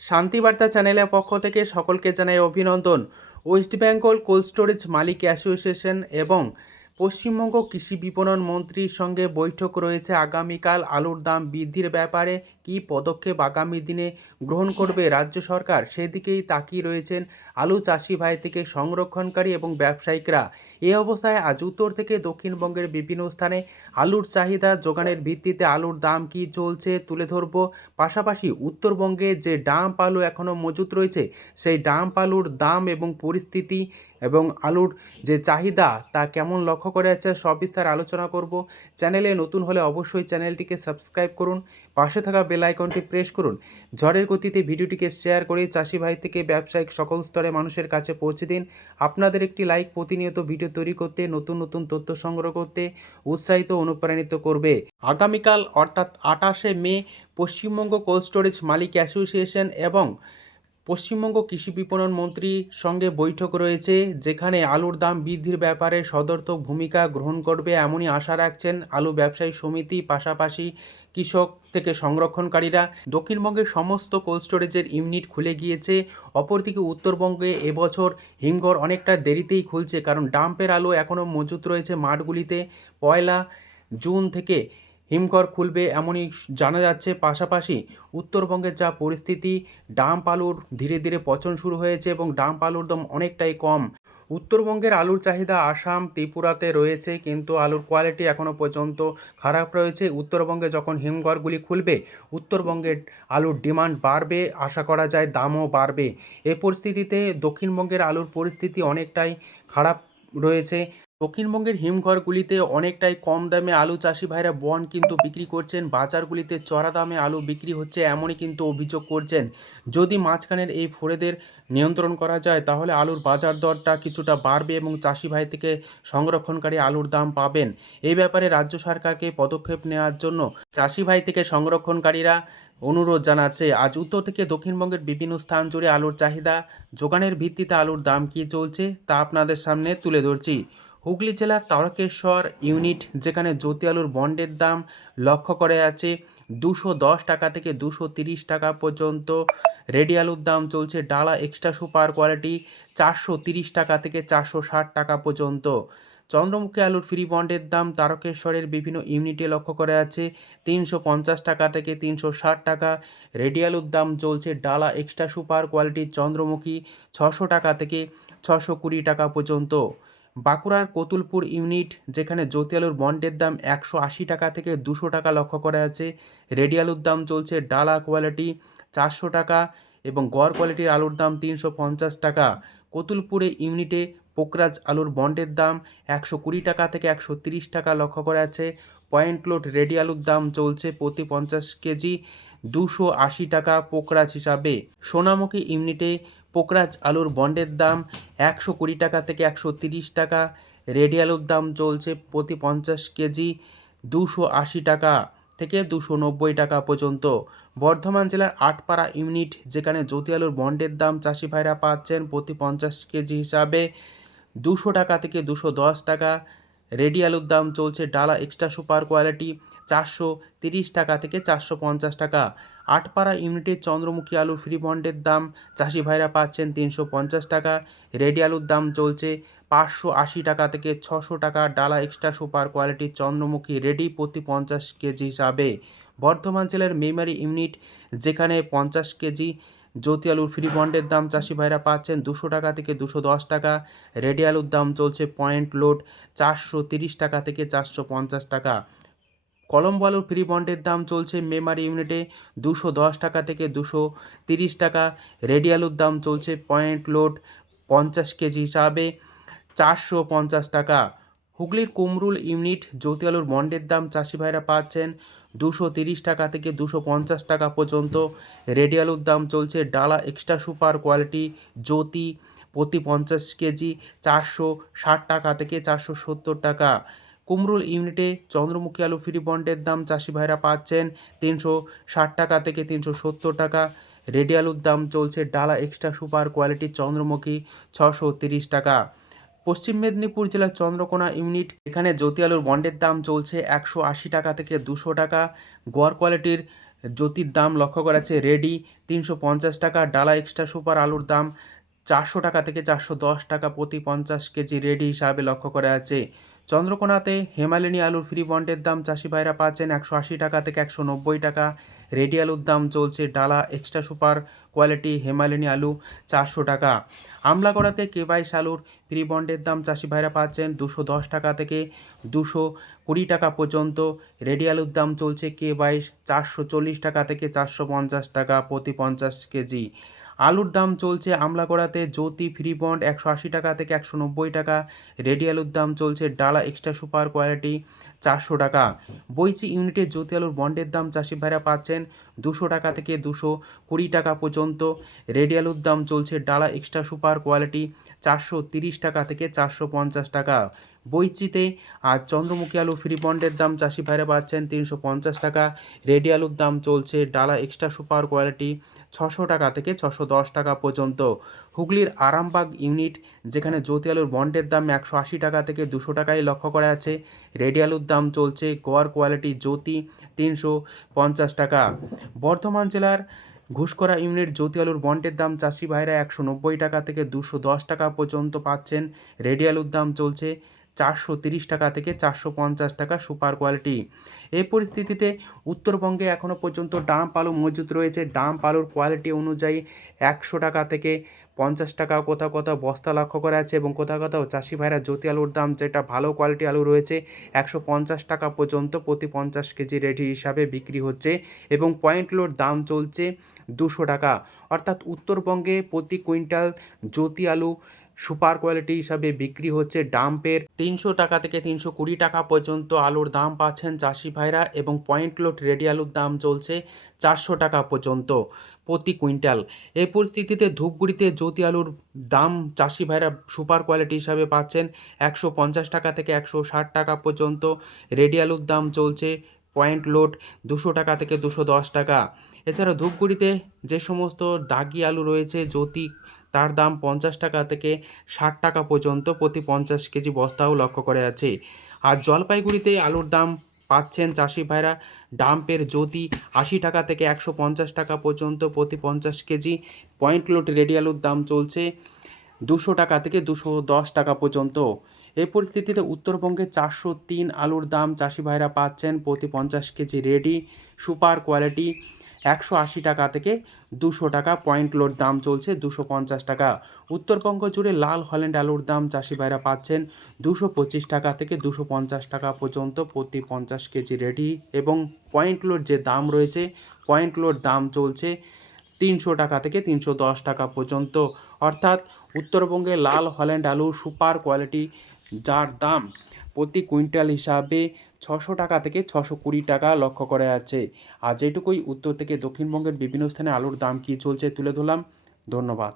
শান্তিবার্তা চ্যানেলের পক্ষ থেকে সকলকে জানাই অভিনন্দন। ওয়েস্ট বেঙ্গল কোল্ড স্টোরেজ মালিক অ্যাসোসিয়েশন এবং পশ্চিমবঙ্গ কৃষি বিপণন মন্ত্রীর সঙ্গে বৈঠক রয়েছে আগামীকাল। আলুর দাম বৃদ্ধির ব্যাপারে কী পদক্ষেপ আগামী দিনে গ্রহণ করবে রাজ্য সরকার, সেদিকেই তাকিয়ে রয়েছেন আলু চাষি ভাই থেকে সংরক্ষণকারী এবং ব্যবসায়িকরা। এই অবস্থায় আজ উত্তর থেকে দক্ষিণবঙ্গের বিভিন্ন স্থানে আলুর চাহিদা যোগানের ভিত্তিতে আলুর দাম কী চলছে তুলে ধরব। পাশাপাশি উত্তরবঙ্গে যে ডাম্প আলু এখনও মজুত রয়েছে সেই ডাম্প আলুর দাম এবং পরিস্থিতি এবং আলুর যে চাহিদা তা কেমন লক্ষ্য করা যাচ্ছে সব বিস্তার আলোচনা করব। চ্যানেলে নতুন হলে অবশ্যই চ্যানেলটিকে সাবস্ক্রাইব করুন, পাশে থাকা বেল আইকনটি প্রেস করুন। ঝড়ের গতিতে ভিডিওটিকে শেয়ার করে চাষি ভাই থেকে ব্যবসায়িক সকল স্তরে মানুষের কাছে পৌঁছে দিন। আপনাদের একটি লাইক প্রতিনিয়ত ভিডিও তৈরি করতে, নতুন নতুন তথ্য সংগ্রহ করতে উৎসাহিত অনুপ্রাণিত করবে। আগামীকাল অর্থাৎ 28শে মে পশ্চিমবঙ্গ কোল্ড স্টোরেজ মালিক অ্যাসোসিয়েশন এবং পশ্চিমবঙ্গ কৃষি বিপণন মন্ত্রীর সঙ্গে বৈঠক রয়েছে, যেখানে আলুর দাম বৃদ্ধির ব্যাপারে সদর্থক ভূমিকা গ্রহণ করবে এমনই আশা রাখছেন আলু ব্যবসায়ী সমিতি, পাশাপাশি কৃষক থেকে সংরক্ষণকারীরা। দক্ষিণবঙ্গের সমস্ত কোল্ড স্টোরেজের ইউনিট খুলে গিয়েছে। অপরদিকে উত্তরবঙ্গে এবছর হিমঘর অনেকটা দেরিতেই খুলছে, কারণ ডাম্পের আলু এখনও মজুত রয়েছে মাঠগুলিতে। 1 জুন থেকে হিমঘর খুলবে এমনই জানা যাচ্ছে। পাশাপাশি উত্তরবঙ্গের যা পরিস্থিতি, ডাম্প আলুর ধীরে ধীরে পচন শুরু হয়েছে এবং ডাম্প আলুর দাম অনেকটাই কম। উত্তরবঙ্গের আলুর চাহিদা আসাম, ত্রিপুরাতে রয়েছে, কিন্তু আলুর কোয়ালিটি এখনও পর্যন্ত খারাপ রয়েছে। উত্তরবঙ্গে যখন হিমঘরগুলি খুলবে উত্তরবঙ্গের আলুর ডিমান্ড বাড়বে, আশা করা যায় দামও বাড়বে। এই পরিস্থিতিতে দক্ষিণবঙ্গের আলুর পরিস্থিতি অনেকটাই খারাপ রয়েছে। দক্ষিণবঙ্গের হিমঘরগুলিতে অনেকটাই কম দামে আলু চাষি ভাইরা বন কিন্তু বিক্রি করছেন, বাজারগুলিতে চড়া দামে আলু বিক্রি হচ্ছে এমনই কিন্তু অভিযোগ করছেন। যদি মাঝখানের এই ফোরেদের নিয়ন্ত্রণ করা যায় তাহলে আলুর বাজার দরটা কিছুটা বাড়বে এবং চাষি ভাই থেকে সংরক্ষণকারী আলুর দাম পাবেন। এই ব্যাপারে রাজ্য সরকারকে পদক্ষেপ নেওয়ার জন্য চাষি ভাই থেকে সংরক্ষণকারীরা অনুরোধ জানাচ্ছে। আজ উত্তর থেকে দক্ষিণবঙ্গের বিভিন্ন স্থান জুড়ে আলুর চাহিদা যোগানের ভিত্তিতে আলুর দাম কী চলছে তা আপনাদের সামনে তুলে ধরছি। হুগলি জেলার তারকেশ্বর ইউনিট, যেখানে জ্যোতি আলুর বন্ডের দাম লক্ষ্য করে আছে 210 টাকা থেকে 230 টাকা পর্যন্ত। রেডি আলুর দাম চলছে ডালা এক্সট্রা সুপার কোয়ালিটি 430 টাকা থেকে 460 টাকা পর্যন্ত। চন্দ্রমুখী আলুর ফ্রি বন্ডের দাম তারকেশ্বরের বিভিন্ন ইউনিটে লক্ষ্য করা আছে 350 টাকা থেকে 360 টাকা। রেডি আলুর দাম চলছে ডালা এক্সট্রা সুপার কোয়ালিটির চন্দ্রমুখী 600 টাকা থেকে 620 টাকা পর্যন্ত। বাঁকুড়ার কতুলপুর ইউনিট, যেখানে জ্যোতি আলুর বন্ডের দাম 180 টাকা থেকে 200 টাকা লক্ষ্য করা আছে। রেডি আলুর দাম চলছে ডালা কোয়ালিটি 400 টাকা এবং গড় কোয়ালিটির আলুর দাম 350 টাকা। কতুলপুরে ইউনিটে পোকরাজ আলুর বন্ডের দাম 120 টাকা থেকে 130 টাকা লক্ষ্য করা আছে। পয়েন্ট লোড রেডি আলুর দাম চলছে প্রতি 50 কেজি 280 টাকা পোকরাজ হিসাবে। সোনামুখী ইউনিটে পোকরাজ আলুর বন্ডের দাম 120 টাকা থেকে 130 টাকা। রেডি আলুর দাম চলছে প্রতি 50 কেজি 280 টাকা থেকে 290 টাকা পর্যন্ত। বর্ধমান জেলার আটপাড়া ইউনিট, যেখানে জ্যোতি আলুর বন্ডের দাম চাষি ভাইরা পাচ্ছেন প্রতি 50 কেজি হিসাবে 200 টাকা থেকে 210 টাকা। রেডি আলুর দাম চলছে ডালা এক্সট্রা সুপার কোয়ালিটি 430 টাকা থেকে 450 টাকা। আটপাড়া ইউনিটের চন্দ্রমুখী আলুর ফ্রি বন্ডের দাম চাষি ভাইরা পাচ্ছেন 350 টাকা। রেডি আলুর দাম চলছে 580 টাকা থেকে 600 টাকা ডালা এক্সট্রা সুপার কোয়ালিটির চন্দ্রমুখী রেডি প্রতি 50 কেজি হিসাবে। বর্ধমান জেলার মেমারি ইউনিট, যেখানে 50 কেজি জ্যোতি আলুর ফ্রি বন্ডের দাম চাষি ভাইরা পাচ্ছেন 200 টাকা থেকে 210 টাকা। রেডি আলুর দাম চলছে পয়েন্ট লোড 430 টাকা থেকে 450 টাকা। কলম্বো আলুর ফ্রি বন্ডের দাম চলছে মেমারি ইউনিটে 210 টাকা থেকে 230 টাকা। রেডি আলুর দাম চলছে পয়েন্ট লোড 50 কেজি হিসাবে 450 টাকা। হুগলির কুমরুল ইউনিট, জ্যোতি আলুর বন্ডের দাম চাষি ভাইরা পাচ্ছেন 230 টাকা থেকে 250 টাকা পর্যন্ত। রেডি আলুর দাম চলছে ডালা এক্সট্রা সুপার কোয়ালিটি জ্যোতি প্রতি 50 কেজি 460 টাকা থেকে 470 টাকা। কুমরুল ইউনিটে চন্দ্রমুখী আলু ফ্রি বন্ডের দাম চাষি ভাইরা পাচ্ছেন 360 টাকা থেকে 370 টাকা। রেডি আলুর দাম চলছে ডালা এক্সট্রা সুপার কোয়ালিটি চন্দ্রমুখী 630 টাকা। পশ্চিম মেদিনীপুর জেলার চন্দ্রকোনা ইউনিট, এখানে জ্যোতি আলুর বন্ডের দাম চলছে 180 টাকা থেকে 200 টাকা। গড় কোয়ালিটির জ্যোতির দাম লক্ষ্য করা যাচ্ছে রেডি 350 টাকা, ডালা এক্সট্রা সুপার আলুর দাম 400 টাকা থেকে 410 টাকা প্রতি 50 কেজি রেডি হিসাবে লক্ষ্য করা যাচ্ছে। চন্দ্রকোনাতে হেমালিনী আলুর ফ্রি বন্ডের দাম চাষি ভাইরা পাচ্ছেন 180 টাকা থেকে 190 টাকা। রেডি আলুর দাম চলছে ডালা এক্সট্রা সুপার কোয়ালিটি হেমালিনী আলু 400 টাকা। আমলাগড়াতে কে22 আলুর ফ্রি বন্ডের দাম চাষি ভাইরা পাচ্ছেন 210 টাকা থেকে 220 টাকা পর্যন্ত। রেডি আলুর দাম চলছে কে22 440 টাকা থেকে 450 টাকা প্রতি 50 কেজি। আলুর দাম চলছে আমলাগড়াতে জ্যোতি ফ্রি বন্ড 180 টাকা থেকে 190 টাকা। রেডি আলুর দাম চলছে ডালা এক্সট্রা সুপার কোয়ালিটি 400 টাকা। বৈচি ইউনিটে জ্যোতি আলুর বন্ডের দাম চাষি ভাইরা পাচ্ছেন 200 টাকা থেকে 220 টাকা পর্যন্ত। রেডি আলুর দাম চলছে ডালা এক্সট্রা সুপার কোয়ালিটি 430 টাকা থেকে 450 টাকা। বৈচিতে আর চন্দ্রমুখী আলু ফ্রি বন্ডের দাম চাষি ভাইরা পাচ্ছেন 350 টাকা। রেডি আলুর দাম চলছে ডালা এক্সট্রা সুপার কোয়ালিটি 600 টাকা থেকে 610 টাকা পর্যন্ত। হুগলির আরামবাগ ইউনিট যেখানে জ্যোতি আলুর বন্ডের দাম 180 টাকা থেকে 200 টাকায় লক্ষ্য করা আছে। রেডি আলুর দাম চলছে গোয়ার কোয়ালিটি জ্যোতি 350 টাকা। বর্ধমান জেলার ঘুষকরা ইউনিট জ্যোতি আলুর বন্ডের দাম চাষি ভাইরা 190 টাকা থেকে 210 টাকা পর্যন্ত পাচ্ছেন। রেডি আলুর দাম চলছে 430 টাকা থেকে 450 টাকা সুপার কোয়ালিটি। এই পরিস্থিতিতে উত্তরবঙ্গে এখনও পর্যন্ত ডাম্প আলু মজুত রয়েছে। ডাম্প আলুর কোয়ালিটি অনুযায়ী 100 টাকা থেকে 50 টাকা কোথাও কোথাও বস্তা লক্ষ্য করা আছে এবং কোথাও কোথাও চাষি ভাইরা জ্যোতি আলুর দাম যেটা ভালো কোয়ালিটি আলু রয়েছে 150 টাকা পর্যন্ত প্রতি 50 কেজি রেডি হিসাবে বিক্রি হচ্ছে এবং পয়েন্ট লোড দাম চলছে 200 টাকা। অর্থাৎ উত্তরবঙ্গে প্রতি কুইন্টাল জ্যোতি আলু সুপার কোয়ালিটি হিসাবে বিক্রি হচ্ছে ডাম্পের 300 টাকা থেকে 320 টাকা পর্যন্ত আলুর দাম পাচ্ছেন চাষি ভাইরা এবং পয়েন্ট লোড রেডি আলুর দাম চলছে 400 টাকা পর্যন্ত প্রতি কুইন্টাল। এই পরিস্থিতিতে ধূপগুড়িতে জ্যোতি আলুর দাম চাষি ভাইরা সুপার কোয়ালিটি হিসাবে পাচ্ছেন 150 টাকা থেকে 160 টাকা পর্যন্ত। রেডি আলুর দাম চলছে পয়েন্ট লোড 200 টাকা থেকে 210 টাকা। এছাড়া ধূপগুড়িতে যে সমস্ত দাগি আলু রয়েছে জ্যোতি তার দাম 50 টাকা থেকে 60 টাকা পর্যন্ত প্রতি 50 কেজি বস্তাও লক্ষ্য করা যাচ্ছে। আর জলপাইগুড়িতে আলুর দাম পাচ্ছেন চাষি ভাইরা ডাম্পের জ্যোতি 80 টাকা থেকে 150 টাকা পর্যন্ত প্রতি 50 কেজি। পয়েন্ট লোড রেডি আলুর দাম চলছে 200 টাকা থেকে 210 টাকা পর্যন্ত। এই পরিস্থিতিতে উত্তরবঙ্গে 403 আলুর দাম চাষি ভাইরা পাচ্ছেন প্রতি 50 কেজি রেডি সুপার কোয়ালিটি 180 টাকা থেকে 200 টাকা। পয়েন্ট লোড দাম চলছে 250 টাকা। উত্তরবঙ্গ জুড়ে লাল হল্যান্ড আলুর দাম চাষি ভাইরা পাচ্ছেন 225 টাকা থেকে 250 টাকা পর্যন্ত প্রতি 50 কেজি রেডি এবং পয়েন্ট লোড যে দাম রয়েছে পয়েন্ট লোড দাম চলছে 300 টাকা থেকে 310 টাকা পর্যন্ত। অর্থাৎ উত্তরবঙ্গে লাল হল্যান্ড আলু সুপার কোয়ালিটি যার দাম প্রতি কুইন্টাল হিসাবে 600 টাকা থেকে 620 টাকা লক্ষ্য করা যাচ্ছে। আর যেটুকুই উত্তর থেকে দক্ষিণবঙ্গের বিভিন্ন স্থানে আলুর দাম কী চলছে তুলে ধরলাম। ধন্যবাদ।